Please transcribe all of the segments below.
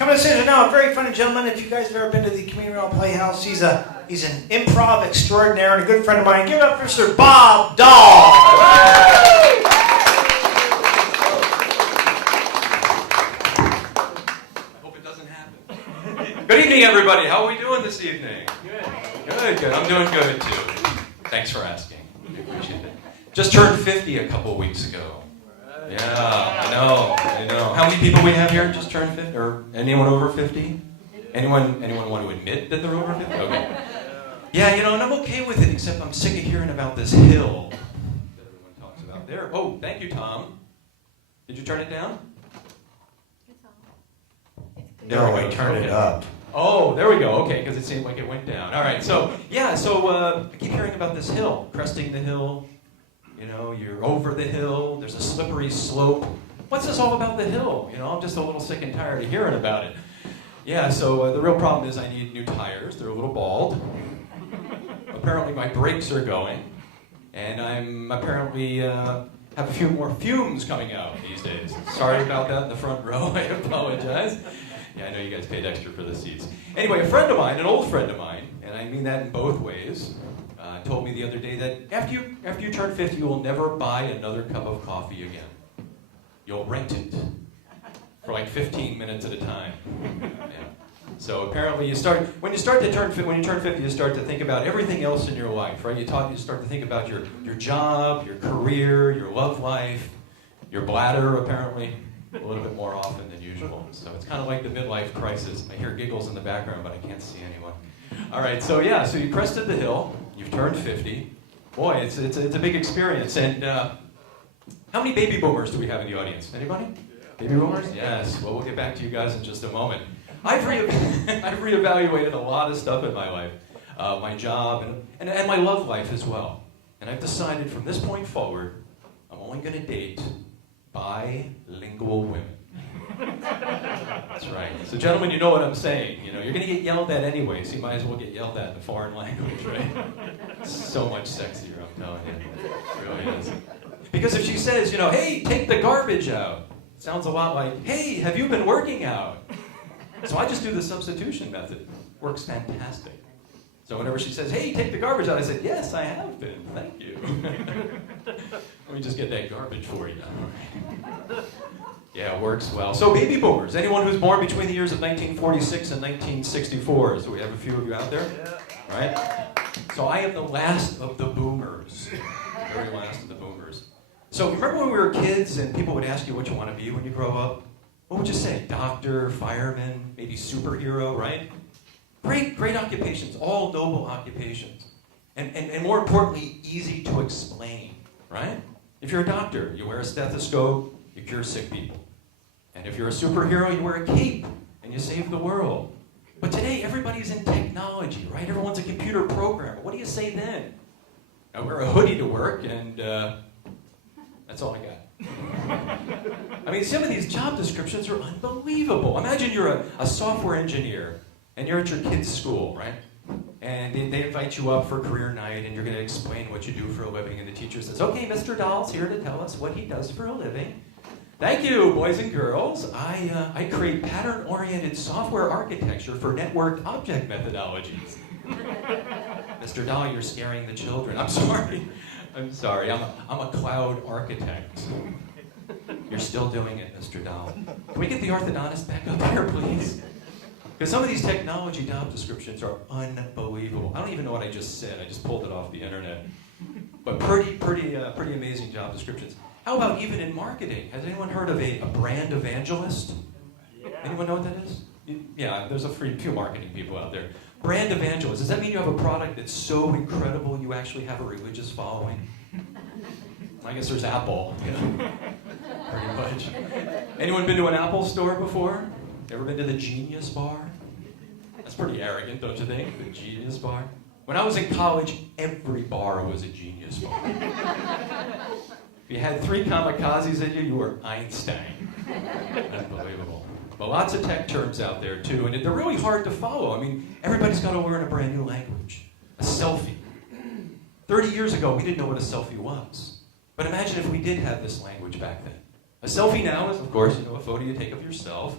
Coming to stage now, a very funny gentleman. If you guys have ever been to the Camino Playhouse, he's an improv extraordinaire and a good friend of mine. Give it up for Mr. Bob Dahl. I hope it doesn't happen. Good evening, everybody. How are we doing this evening? Good. I'm doing good, too. Thanks for asking. I appreciate it. Just turned 50 a couple weeks ago. Yeah, I know. How many people we have here just turned 50? Or anyone over 50? Anyone want to admit that they're over 50? Okay. Yeah, and I'm okay with it, except I'm sick of hearing about this hill that everyone talks about there. Oh, thank you, Tom. Did you turn it down? No, I turned it up. Oh, there we go. Okay, because it seemed like it went down. All right, so I keep hearing about this hill, cresting the hill. You're over the hill. There's a slippery slope. What's this all about the hill? I'm just a little sick and tired of hearing about it. Yeah, so the real problem is I need new tires. They're a little bald. Apparently my brakes are going. And I'm apparently have a few more fumes coming out these days. Sorry about that in the front row. I apologize. Yeah, I know you guys paid extra for the seats. Anyway, a friend of mine, an old friend of mine, and I mean that in both ways, told me the other day that after you turn 50, you will never buy another cup of coffee again. You'll rent it for like 15 minutes at a time. Yeah. So apparently when you turn 50, you start to think about everything else in your life, right? You start to think about your job, your career, your love life, your bladder, apparently, a little bit more often than usual. So it's kind of like the midlife crisis. I hear giggles in the background, but I can't see anyone. All right, so you crested the hill. You've turned 50. Boy, it's a big experience. And how many baby boomers do we have in the audience? Anybody? Baby boomers? Yes. Well, we'll get back to you guys in just a moment. I've reevaluated a lot of stuff in my life, my job, and my love life as well. And I've decided from this point forward, I'm only going to date bilingual women. That's right. So, gentlemen, you know what I'm saying. You're going to get yelled at anyway, so you might as well get yelled at in a foreign language, right? It's so much sexier, I'm telling you. It really is. Because if she says, hey, take the garbage out, it sounds a lot like, hey, have you been working out? So I just do the substitution method. Works fantastic. So whenever she says, hey, take the garbage out, I said, yes, I have been. Thank you. Let me just get that garbage for you now. Yeah, it works well. So baby boomers, anyone who's born between the years of 1946 and 1964. So we have a few of you out there, right? So I am the last of the boomers, very last of the boomers. So remember when we were kids and people would ask you what you want to be when you grow up? What would you say? Doctor, fireman, maybe superhero, right? Great occupations, all noble occupations. And more importantly, easy to explain, right? If you're a doctor, you wear a stethoscope, you cure sick people. And if you're a superhero, you wear a cape and you save the world. But today, everybody's in technology, right? Everyone's a computer programmer. What do you say then? I wear a hoodie to work, and that's all I got. I mean, some of these job descriptions are unbelievable. Imagine you're a software engineer, and you're at your kid's school, right? And they invite you up for career night, and you're going to explain what you do for a living, and the teacher says, okay, Mr. Dahl's here to tell us what he does for a living. Thank you, boys and girls. I create pattern-oriented software architecture for networked object methodologies. Mr. Dahl, you're scaring the children. I'm sorry. I'm a cloud architect. You're still doing it, Mr. Dahl. Can we get the orthodontist back up here, please? Because some of these technology job descriptions are unbelievable. I don't even know what I just said. I just pulled it off the internet. But pretty amazing job descriptions. How about even in marketing? Has anyone heard of a brand evangelist? Yeah. Anyone know what that is? Yeah, there's a few marketing people out there. Brand evangelist. Does that mean you have a product that's so incredible you actually have a religious following? I guess there's Apple. Pretty much. Anyone been to an Apple store before? Ever been to the Genius Bar? That's pretty arrogant, don't you think? The Genius Bar. When I was in college, every bar was a Genius Bar. If you had 3 kamikazes in you, you were Einstein. Unbelievable. But lots of tech terms out there, too, and they're really hard to follow. I mean, everybody's got to learn a brand new language. A selfie. 30 years ago, we didn't know what a selfie was. But imagine if we did have this language back then. A selfie now is, of course, a photo you take of yourself.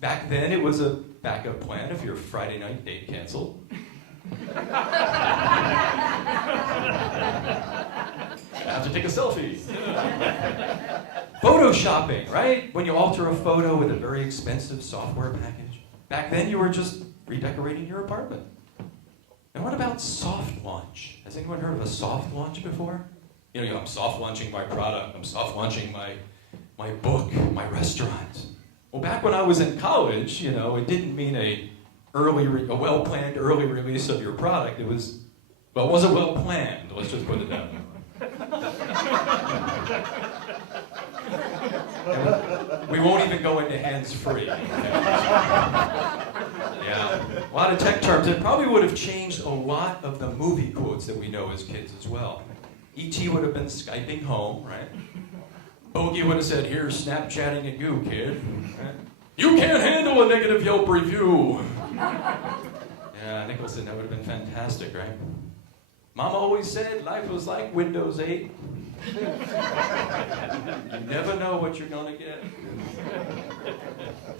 Back then, it was a backup plan if your Friday night date canceled. I have to take a selfie. Photoshopping, right? When you alter a photo with a very expensive software package. Back then, you were just redecorating your apartment. And what about soft launch? Has anyone heard of a soft launch before? You know, I'm soft launching my product. I'm soft launching my book, my restaurant. Well, back when I was in college, you know, it didn't mean a well-planned early release of your product. It wasn't well-planned. Let's just put it that way. We won't even go into hands-free. Yeah, a lot of tech terms. It probably would have changed a lot of the movie quotes that we know as kids as well. E.T. would have been Skyping home, right? Bogey would have said, "Here's Snapchatting at you, kid." Right? "You can't handle a negative Yelp review." Yeah, Nicholson, that would have been fantastic, right? Mama always said life was like Windows 8. You never know what you're going to get.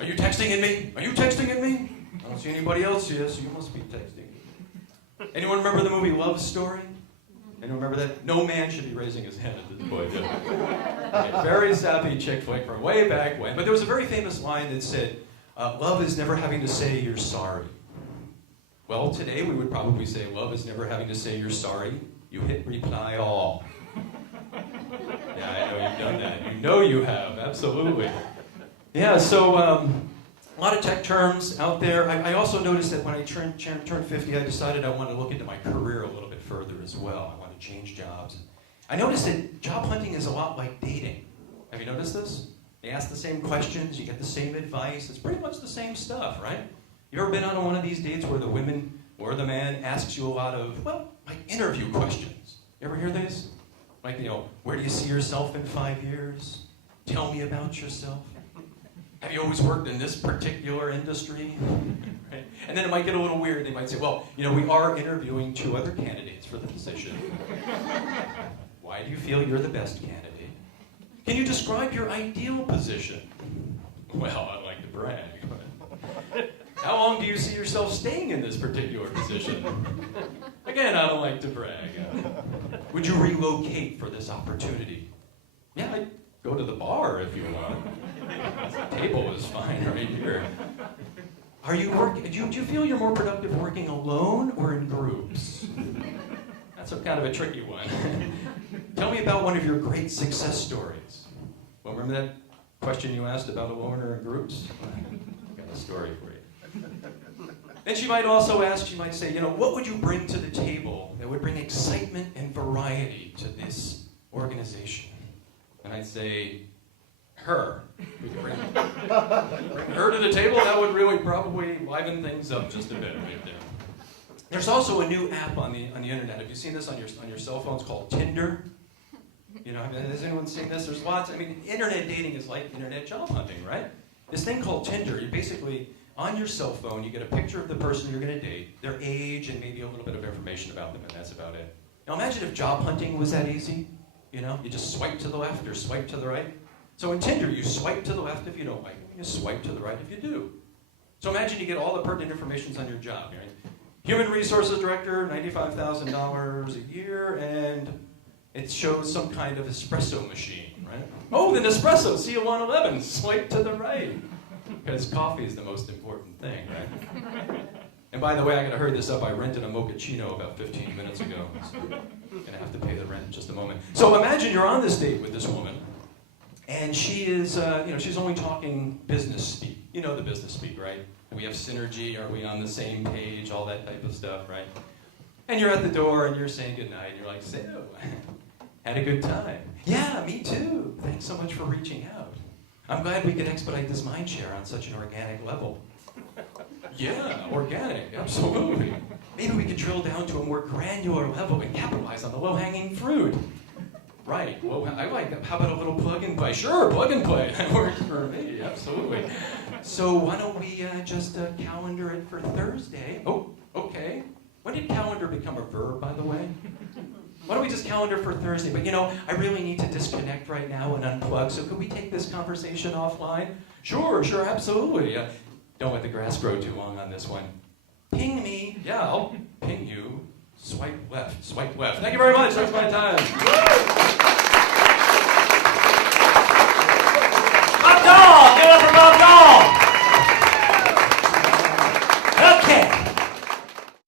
Are you texting at me? Are you texting at me? I don't see anybody else here, so you must be texting. Anyone remember the movie Love Story? Anyone remember that? No man should be raising his hand at this point. Okay, very sappy chick flick from way back when. But there was a very famous line that said, love is never having to say you're sorry. Well, today we would probably say love is never having to say you're sorry. You hit reply all. Yeah, I know you've done that. You know you have, absolutely. Yeah, so a lot of tech terms out there. I also noticed that when I turned 50, I decided I wanted to look into my career a little bit further as well. I wanted to change jobs. I noticed that job hunting is a lot like dating. Have you noticed this? They ask the same questions, you get the same advice. It's pretty much the same stuff, right? You ever been on one of these dates where the women or the man asks you a lot of, like interview questions? You ever hear these? Like, where do you see yourself in 5 years? Tell me about yourself. Have you always worked in this particular industry? Right? And then it might get a little weird. They might say, well, we are interviewing 2 other candidates for the position. Why do you feel you're the best candidate? Can you describe your ideal position? Well, I'd like to brag. How long do you see yourself staying in this particular position? Again, I don't like to brag. Would you relocate for this opportunity? Yeah, I'd go to the bar if you want. The table is fine right here. Are you working? Do you feel you're more productive working alone or in groups? That's kind of a tricky one. Tell me about one of your great success stories. Well, remember that question you asked about alone or in groups? I've got a story for you. Then she might also ask, she might say, what would you bring to the table that would bring excitement and variety to this organization? And I'd say, her. We could bring her to the table. That would really probably liven things up just a bit right there. There's also a new app on the internet. Have you seen this on your cell phones called Tinder? Has anyone seen this? There's lots. Internet dating is like internet job hunting, right? This thing called Tinder, you basically, on your cell phone, you get a picture of the person you're going to date, their age, and maybe a little bit of information about them, and that's about it. Now imagine if job hunting was that easy. You just swipe to the left or swipe to the right. So in Tinder, you swipe to the left if you don't like it, you swipe to the right if you do. So imagine you get all the pertinent information on your job, right? Human Resources Director, $95,000 a year, and it shows some kind of espresso machine, right? Oh, the Nespresso, CL111, swipe to the right. Because coffee is the most important thing, right? And by the way, I gotta hurry this up. I rented a mochaccino about 15 minutes ago. So I'm gonna have to pay the rent in just a moment. So imagine you're on this date with this woman, and she is, she's only talking business speak. You know the business speak, right? Do we have synergy? Are we on the same page? All that type of stuff, right? And you're at the door, and you're saying goodnight, and you're like, so, had a good time. Yeah, me too. Thanks so much for reaching out. I'm glad we could expedite this mind share on such an organic level. Yeah, organic, absolutely. Maybe we could drill down to a more granular level and capitalize on the low-hanging fruit. Right, well, I like that. How about a little plug and play? Sure, plug and play. That works for me, absolutely. So why don't we just calendar it for Thursday? Oh, okay. When did calendar become a verb, by the way? Why don't we just calendar for Thursday? But I really need to disconnect right now and unplug, so could we take this conversation offline? Sure, absolutely. Don't let the grass grow too long on this one. Ping me. Yeah, I'll ping you. Swipe left. Swipe left. Thank you very much. That's my time.